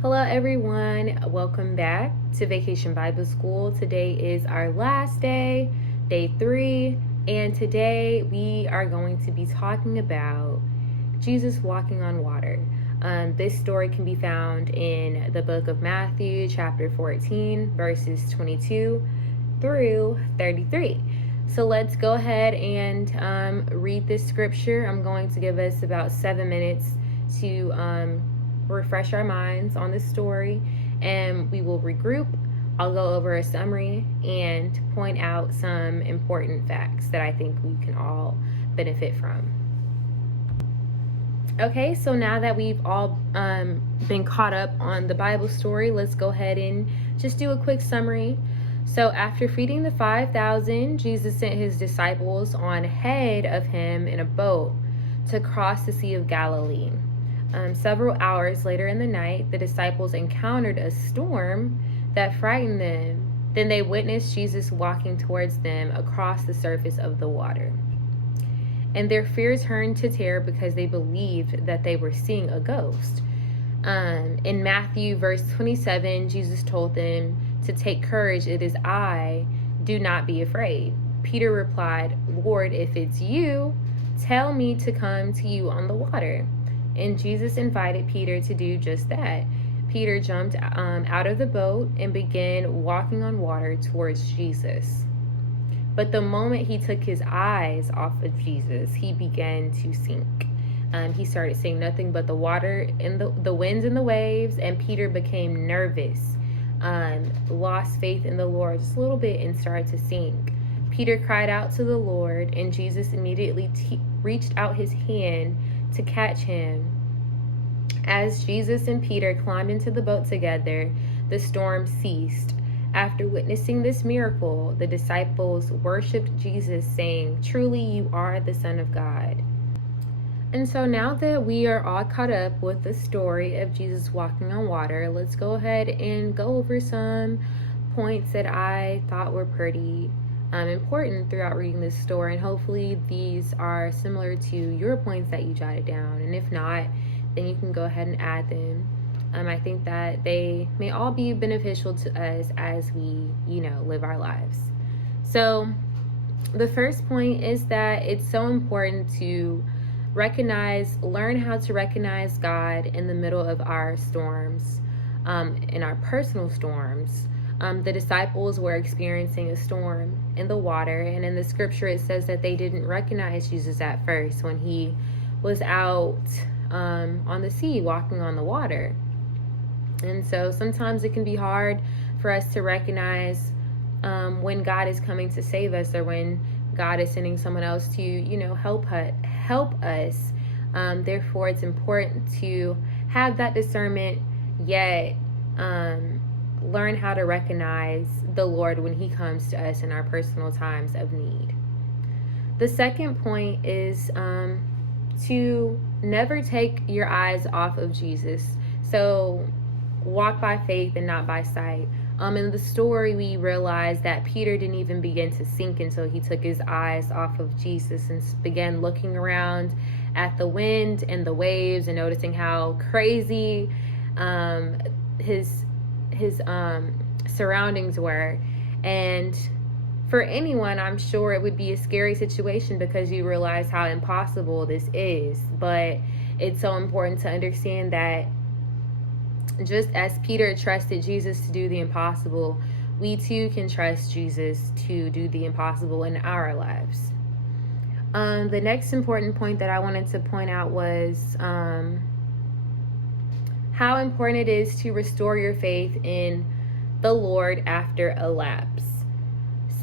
Hello everyone, welcome back to Vacation Bible School. Today is our last day, day 3, and today we are going to be talking about Jesus walking on water. This story can be found in the book of Matthew, chapter 14, verses 22 through 33. So let's go ahead and read this scripture. I'm going to give us about 7 minutes to refresh our minds on this story, and we will regroup. I'll go over a summary and point out some important facts that I think we can all benefit from. Okay, so now that we've all been caught up on the Bible story, let's go ahead and just do a quick summary. So after feeding the 5,000, Jesus sent his disciples on ahead of him in a boat to cross the Sea of Galilee. Several hours later in the night, the disciples encountered a storm that frightened them. Then they witnessed Jesus walking towards them across the surface of the water. And their fears turned to terror because they believed that they were seeing a ghost. In Matthew verse 27, Jesus told them to take courage. It is I. Do not be afraid. Peter replied, Lord, if it's you, tell me to come to you on the water. And Jesus invited Peter to do just that. Peter jumped out of the boat and began walking on water towards Jesus. But the moment he took his eyes off of Jesus, he began to sink. He started seeing nothing but the water and the winds and the waves, and Peter became nervous, lost faith in the Lord just a little bit and started to sink. Peter cried out to the Lord, and Jesus immediately reached out his hand to catch him. As Jesus and Peter climbed into the boat together, the storm ceased. After witnessing this miracle, the disciples worshiped Jesus, saying, Truly you are the Son of God. And so now that we are all caught up with the story of Jesus walking on water, let's go ahead and go over some points that I thought were pretty important throughout reading this story, and hopefully these are similar to your points that you jotted down, and if not, then you can go ahead and add them. I think that they may all be beneficial to us as we live our lives. So the first point is that it's so important to learn how to recognize God in the middle of our storms, in our personal storms. The disciples were experiencing a storm in the water, and in the scripture it says that they didn't recognize Jesus at first when he was out on the sea walking on the water. And so sometimes it can be hard for us to recognize when God is coming to save us, or when God is sending someone else to help us. Therefore it's important to have that discernment, yet learn how to recognize the Lord when he comes to us in our personal times of need. The second point is to never take your eyes off of Jesus. So walk by faith and not by sight. In the story, we realize that Peter didn't even begin to sink until he took his eyes off of Jesus and began looking around at the wind and the waves and noticing how crazy his surroundings were. And for anyone, I'm sure it would be a scary situation because you realize how impossible this is. But it's so important to understand that just as Peter trusted Jesus to do the impossible, we too can trust Jesus to do the impossible in our lives. The next important point that I wanted to point out was how important it is to restore your faith in the Lord after a lapse.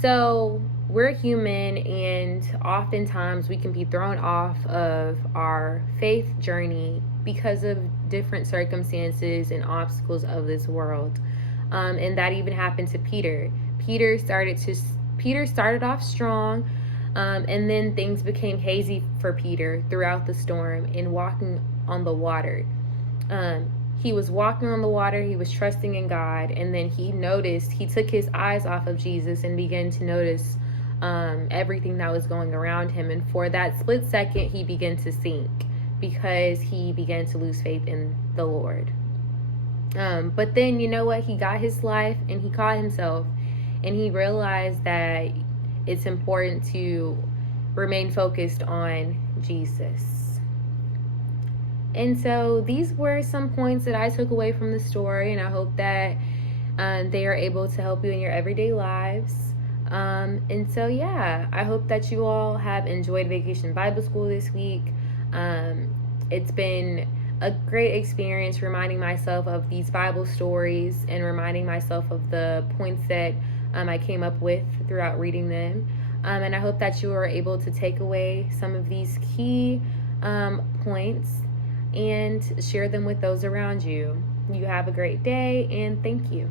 So we're human, and oftentimes we can be thrown off of our faith journey because of different circumstances and obstacles of this world. And that even happened to Peter. Peter started off strong, and then things became hazy for Peter throughout the storm in walking on the water. He was walking on the water, he was trusting in God, and then he took his eyes off of Jesus and began to notice everything that was going around him. And for that split second, he began to sink because he began to lose faith in the Lord. But then, you know what? He got his life and he caught himself, and he realized that it's important to remain focused on Jesus. And so these were some points that I took away from the story, and I hope that they are able to help you in your everyday lives. And so, yeah, I hope that you all have enjoyed Vacation Bible School this week. It's been a great experience reminding myself of these Bible stories and reminding myself of the points that I came up with throughout reading them. And I hope that you are able to take away some of these key points and share them with those around you. You have a great day, and thank you.